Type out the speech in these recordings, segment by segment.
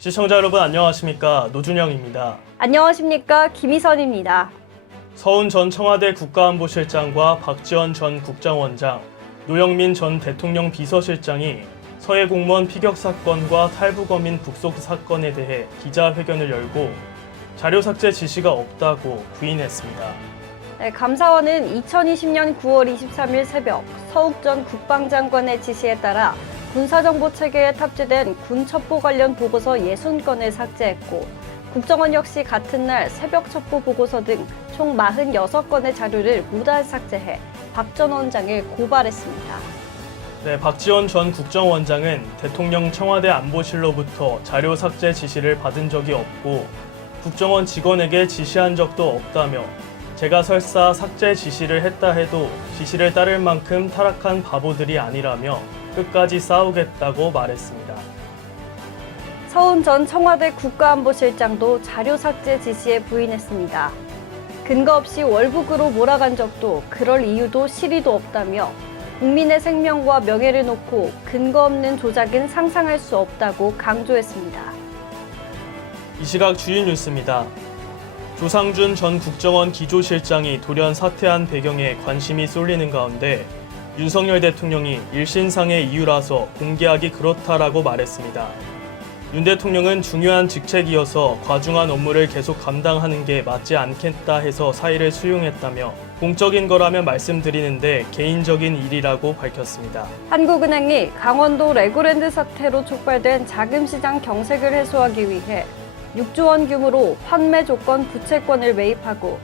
시청자 여러분 안녕하십니까? 노준영입니다. 안녕하십니까? 김희선입니다. 서훈 전 청와대 국가안보실장과 박지원 전 국정원장, 노영민 전 대통령 비서실장이 서해 공무원 피격 사건과 탈북어민 북속 사건에 대해 기자회견을 열고 자료 삭제 지시가 없다고 부인했습니다. 감사원은 2020년 9월 23일 새벽 서욱 전 국방장관의 지시에 따라 군사정보체계에 탑재된 군 첩보 관련 보고서 60건을 삭제했고, 국정원 역시 같은 날 새벽 첩보 보고서 등 총 46건의 자료를 무단 삭제해 박 전 원장을 고발했습니다. 박지원 전 국정원장은 대통령 청와대 안보실로부터 자료 삭제 지시를 받은 적이 없고 국정원 직원에게 지시한 적도 없다며, 제가 설사 삭제 지시를 했다 해도 지시를 따를 만큼 타락한 바보들이 아니라며 끝까지 싸우겠다고 말했습니다. 서훈 전 청와대 국가안보실장도 자료 삭제 지시에 부인했습니다. 근거 없이 월북으로 몰아간 적도 그럴 이유도 실의도 없다며, 국민의 생명과 명예를 놓고 근거 없는 조작은 상상할 수 없다고 강조했습니다. 이 시각 주요 뉴스입니다. 조상준 전 국정원 기조실장이 돌연 사퇴한 배경에 관심이 쏠리는 가운데 윤석열 대통령이 일신상의 이유라서 공개하기 그렇다라고 말했습니다. 윤 대통령은 중요한 직책이어서 과중한 업무를 계속 감당하는 게 맞지 않겠다 해서 사의를 수용했다며, 공적인 거라면 말씀드리는데 개인적인 일이라고 밝혔습니다. 한국은행이 강원도 레고랜드 사태로 촉발된 자금시장 경색을 해소하기 위해 6조 원 규모로 환매 조건 부채권을 매입하고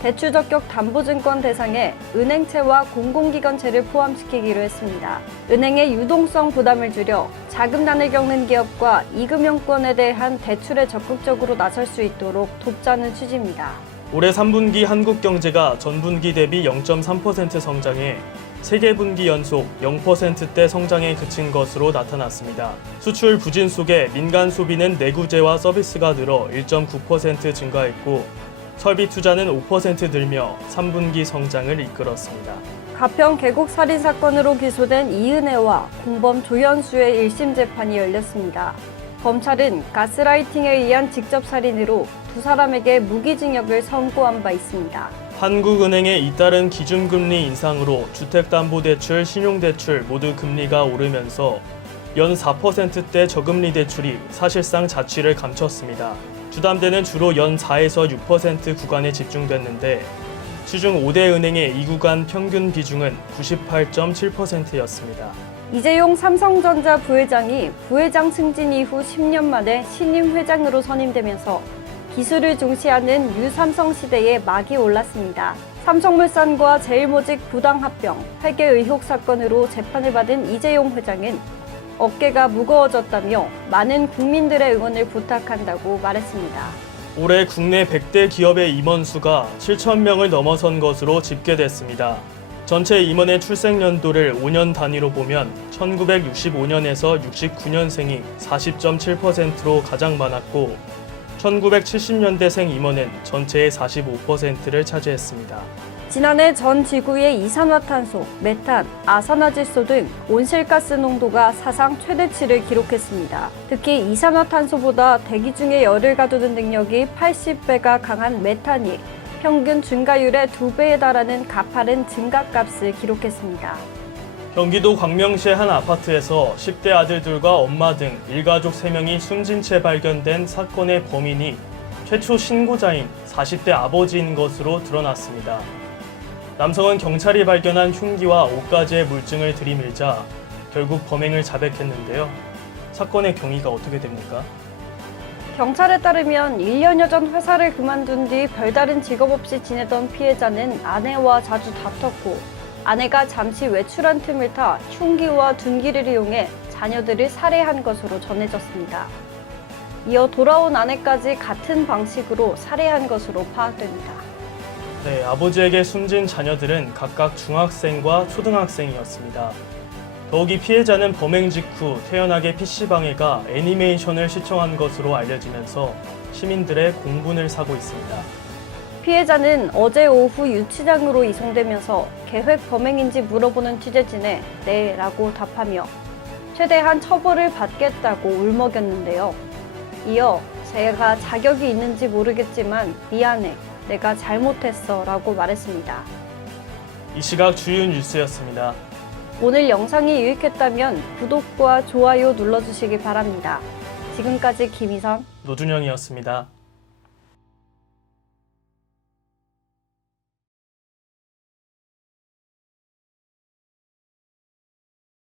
대출 적격 담보증권 대상에 은행채와 공공기관채를 포함시키기로 했습니다. 은행의 유동성 부담을 줄여 자금난을 겪는 기업과 이금융권에 대한 대출에 적극적으로 나설 수 있도록 돕자는 취지입니다. 올해 3분기 한국 경제가 전분기 대비 0.3% 성장해 3개 분기 연속 0%대 성장에 그친 것으로 나타났습니다. 수출 부진 속에 민간 소비는 내구재와 서비스가 늘어 1.9% 증가했고, 설비 투자는 5% 늘며 3분기 성장을 이끌었습니다. 가평 계곡 살인 사건으로 기소된 이은혜와 공범 조현수의 1심 재판이 열렸습니다. 검찰은 가스라이팅에 의한 직접 살인으로 두 사람에게 무기징역을 선고한 바 있습니다. 한국은행의 잇따른 기준금리 인상으로 주택담보대출, 신용대출 모두 금리가 오르면서 연 4%대 저금리 대출이 사실상 자취를 감췄습니다. 주담대는 주로 연 4에서 6% 구간에 집중됐는데, 시중 5대 은행의 이 구간 평균 비중은 98.7%였습니다. 이재용 삼성전자 부회장이 부회장 승진 이후 10년 만에 신임 회장으로 선임되면서 기술을 중시하는 유삼성 시대에 막이 올랐습니다. 삼성물산과 제일모직 부당합병, 회계 의혹 사건으로 재판을 받은 이재용 회장은 어깨가 무거워졌다며 많은 국민들의 응원을 부탁한다고 말했습니다. 올해 국내 100대 기업의 임원수가 7,000명을 넘어선 것으로 집계됐습니다. 전체 임원의 출생 연도를 5년 단위로 보면 1965년에서 69년생이 40.7%로 가장 많았고, 1970년대생 임원은 전체의 45%를 차지했습니다. 지난해 전 지구의 이산화탄소, 메탄, 아산화질소 등 온실가스 농도가 사상 최대치를 기록했습니다. 특히 이산화탄소보다 대기 중에 열을 가두는 능력이 80배가 강한 메탄이 평균 증가율의 2배에 달하는 가파른 증가값을 기록했습니다. 경기도 광명시의 한 아파트에서 10대 아들들과 엄마 등 일가족 3명이 숨진 채 발견된 사건의 범인이 최초 신고자인 40대 아버지인 것으로 드러났습니다. 남성은 경찰이 발견한 흉기와 5가지의 물증을 들이밀자 결국 범행을 자백했는데요. 사건의 경위가 어떻게 됩니까? 경찰에 따르면 1년여 전 회사를 그만둔 뒤 별다른 직업 없이 지내던 피해자는 아내와 자주 다퉜고, 아내가 잠시 외출한 틈을 타 흉기와 둔기를 이용해 자녀들을 살해한 것으로 전해졌습니다. 이어 돌아온 아내까지 같은 방식으로 살해한 것으로 파악됩니다. 아버지에게 숨진 자녀들은 각각 중학생과 초등학생이었습니다. 더욱이 피해자는 범행 직후 태연하게 PC방에가 애니메이션을 시청한 것으로 알려지면서 시민들의 공분을 사고 있습니다. 피해자는 어제 오후 유치장으로 이송되면서 계획 범행인지 물어보는 취재진에 네 라고 답하며 최대한 처벌을 받겠다고 울먹였는데요. 이어 제가 자격이 있는지 모르겠지만 미안해, 내가 잘못했어 라고 말했습니다. 이 시각 주요 뉴스였습니다. 오늘 영상이 유익했다면 구독과 좋아요 눌러주시기 바랍니다. 지금까지 김희선, 노준영이었습니다.